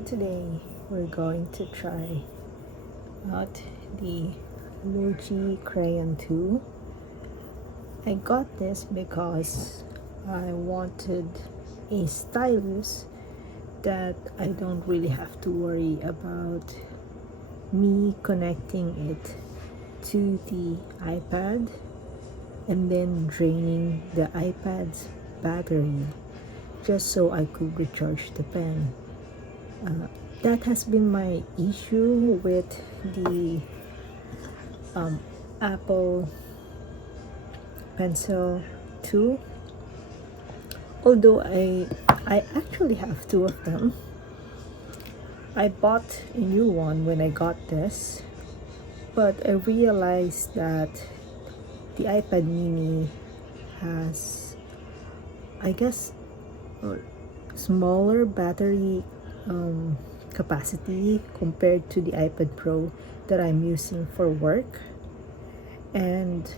So today we're going to try out the Logitech Crayon 2. I got this because I wanted a stylus that I don't really have to worry about me connecting it to the iPad and then draining the iPad's battery just so I could recharge the pen. That has been my issue with the Apple Pencil 2. Although I actually have two of them. I bought a new one when I got this, but I realized that the iPad mini has, I guess, smaller battery capacity compared to the iPad Pro that I'm using for work. And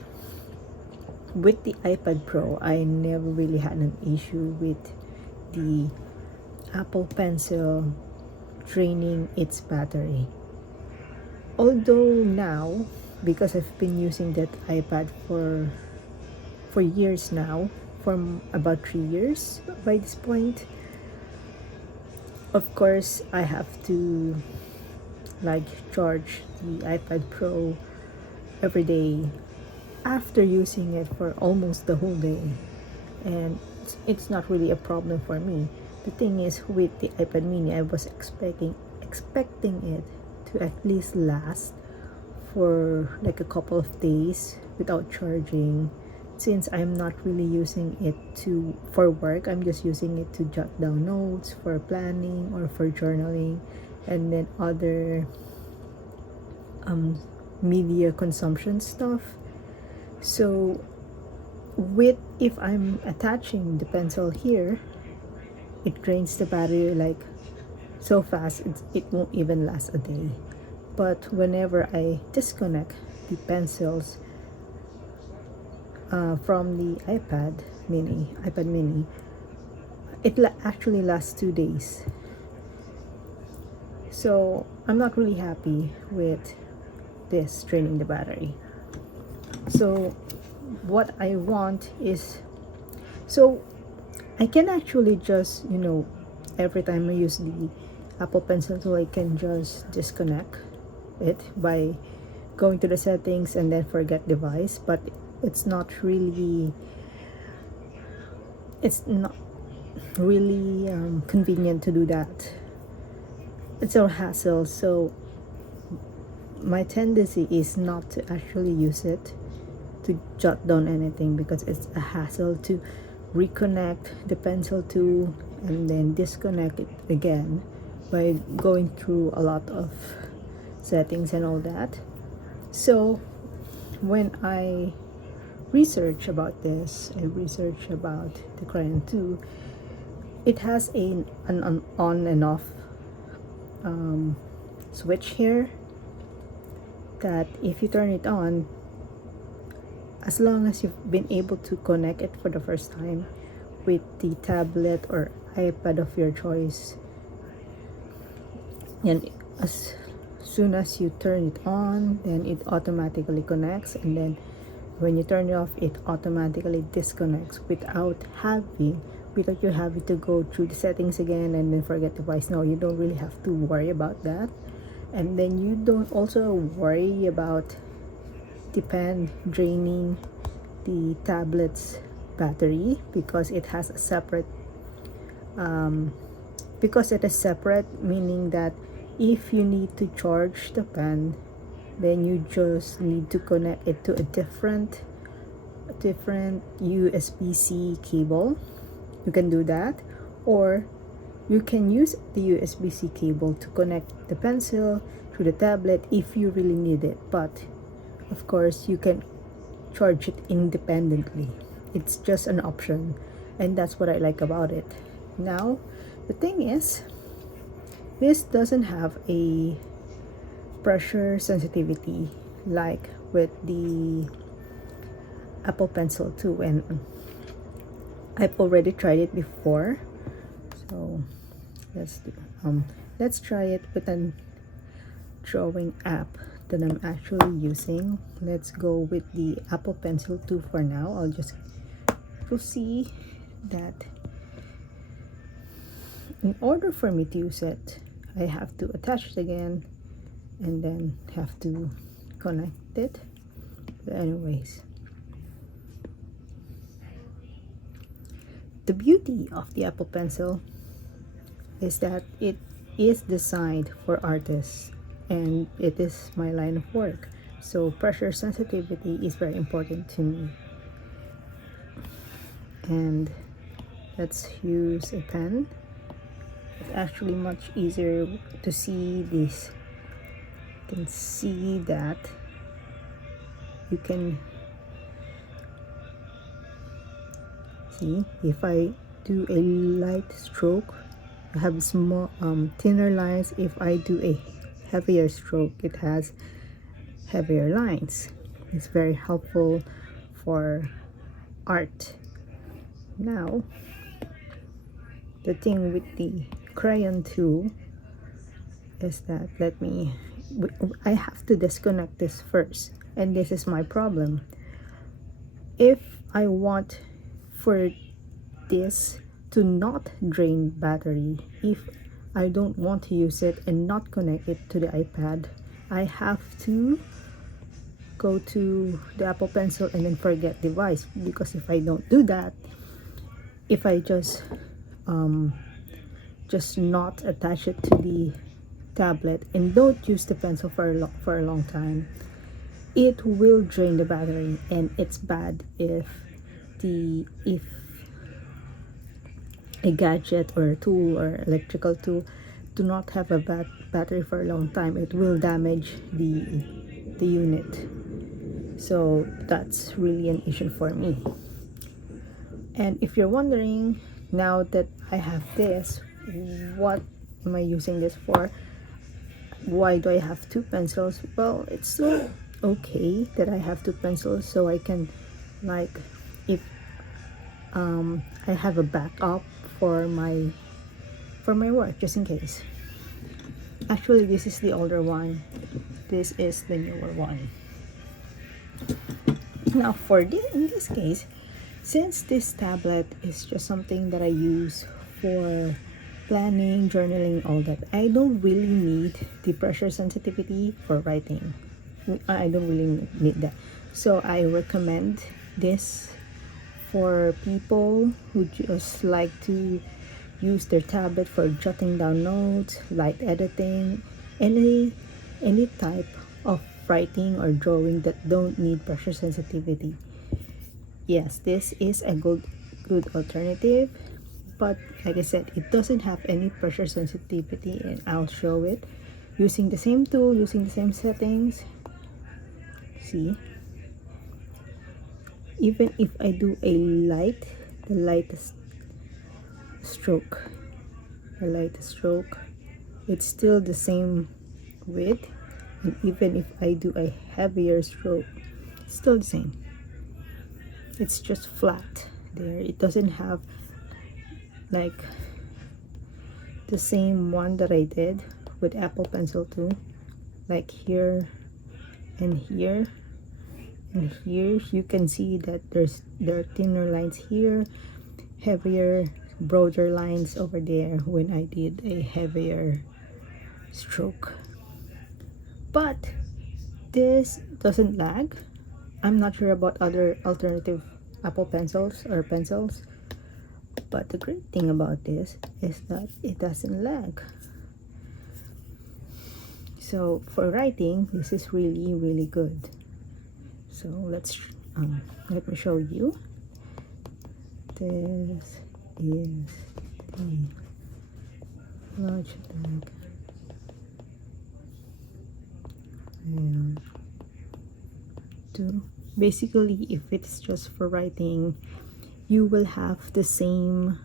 with the iPad Pro, I never really had an issue with the Apple Pencil draining its battery. Although now, because I've been using that iPad for years now, from about 3 years by this point, of course I have to charge the iPad Pro every day after using it for almost the whole day, and it's not really a problem for me. The thing is, with the iPad mini, I was expecting it to at least last for like a couple of days without charging, since I'm not really using it for work. I'm just using it to jot down notes for planning or for journaling, and then other media consumption stuff. So if I'm attaching the pencil here, it drains the battery like so fast it won't even last a day. But whenever I disconnect the pencils from the iPad mini, it actually lasts 2 days. So I'm not really happy with this draining the battery. So what I want is, so I can actually just, every time I use the Apple Pencil tool, I can just disconnect it by going to the settings and then forget device. But it's not really convenient to do that. It's a hassle. So my tendency is not to actually use it to jot down anything, because it's a hassle to reconnect the pencil tool and then disconnect it again by going through a lot of settings and all that. So when I research about this, I research about the Crayon 2, it has an on and off switch here, that if you turn it on, as long as you've been able to connect it for the first time with the tablet or iPad of your choice, and as soon as you turn it on, then it automatically connects, and then when you turn it off, it automatically disconnects without you having to go through the settings again and then forget device. No, you don't really have to worry about that. And then you don't also worry about the pen draining the tablet's battery, because it has a separate meaning that if you need to charge the pen, then you just need to connect it to a different USB-C cable. You can do that, or you can use the USB-C cable to connect the pencil to the tablet if you really need it. But of course, you can charge it independently. It's just an option, and that's what I like about it. Now, the thing is, this doesn't have a pressure sensitivity like with the Apple Pencil 2, and I've already tried it before. So let's let's try it with an drawing app that I'm actually using. Let's go with the Apple Pencil 2 for now. You'll see that in order for me to use it, I have to attach it again and then have to connect it. But anyways, the beauty of the Apple Pencil is that it is designed for artists, and it is my line of work, so pressure sensitivity is very important to me. And let's use a pen. It's actually much easier to see this. You can see that you can see if I do a light stroke, I have small thinner lines. If I do a heavier stroke, it has heavier lines. It's very helpful for art. Now, the thing with the crayon tool is that I have to disconnect this first, and this is my problem. If I want for this to not drain battery, if I don't want to use it and not connect it to the iPad, I have to go to the Apple Pencil and then forget device. Because if I don't do that, if I just not attach it to the tablet and don't use the pencil for a long time, it will drain the battery, and it's bad if a gadget or a tool or electrical tool do not have a battery for a long time. It will damage the unit. So that's really an issue for me. And if you're wondering, now that I have this, what am I using this for? Why do I have two pencils? Well, it's so okay that I have two pencils, so I can, like, if I have a backup for my work, just in case. Actually, this is the older one, this is the newer one. Now in this case, since this tablet is just something that I use for planning, journaling, all that, I don't really need the pressure sensitivity for writing. I don't really need that. So I recommend this for people who just like to use their tablet for jotting down notes, light editing, any type of writing or drawing that don't need pressure sensitivity. Yes, this is a good alternative, but like I said, it doesn't have any pressure sensitivity, and I'll show it using the same tool, using the same settings. See, even if I do the lightest stroke, it's still the same width, and even if I do a heavier stroke, it's still the same. It's just flat there. It doesn't have like the same one that I did with Apple Pencil 2, like here and here and here. You can see that there are thinner lines here, heavier, broader lines over there when I did a heavier stroke. But this doesn't lag. I'm not sure about other alternative Apple Pencils or pencils, but the great thing about this is that it doesn't lag. So for writing, this is really good. So let me show you. This is the Logitech Crayon 2. Basically, if it's just for writing, you will have the same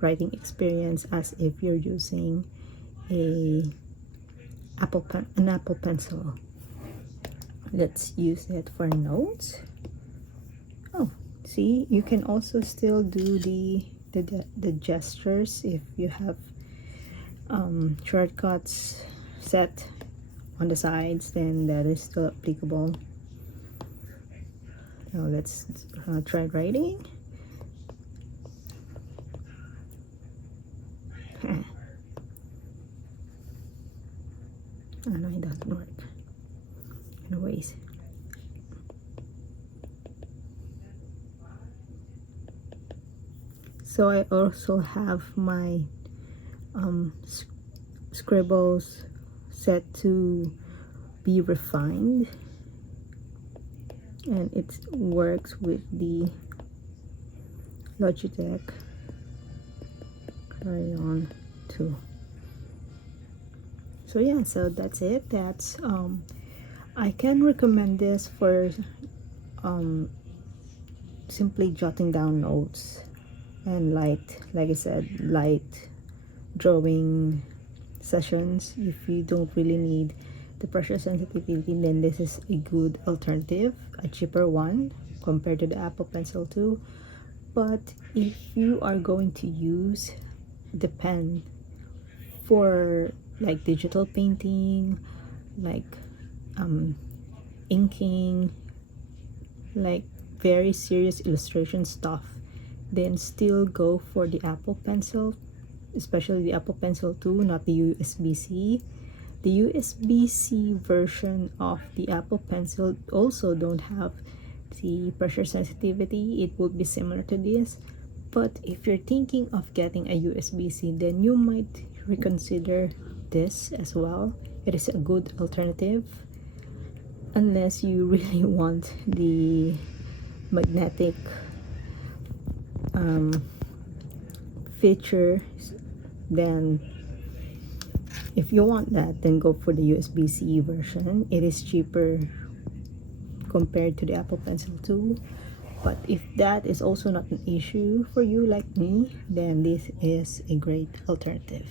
writing experience as if you're using an Apple Pencil. Let's use it for notes. Oh, see, you can also still do the gestures if you have shortcuts set on the sides, then that is still applicable. Now let's try writing. Oh no, it doesn't work. Anyways. So I also have my scribbles set to be refined, and it works with the Logitech Crayon too. So yeah, so that's it. That's I can recommend this for simply jotting down notes and like I said, light drawing sessions. If you don't really need the pressure sensitivity, then this is a good alternative, a cheaper one compared to the Apple Pencil 2. But if you are going to use the pen for like digital painting, like inking, like very serious illustration stuff, then still go for the Apple Pencil, especially the Apple Pencil 2, not the USB-C. The USB-C version of the Apple Pencil also don't have the pressure sensitivity. It would be similar to this, but if you're thinking of getting a USB-C, then you might reconsider this as well. It is a good alternative, unless you really want the magnetic feature. Then if you want that, then go for the USB-C version. It is cheaper compared to the Apple Pencil 2. But if that is also not an issue for you like me, then this is a great alternative.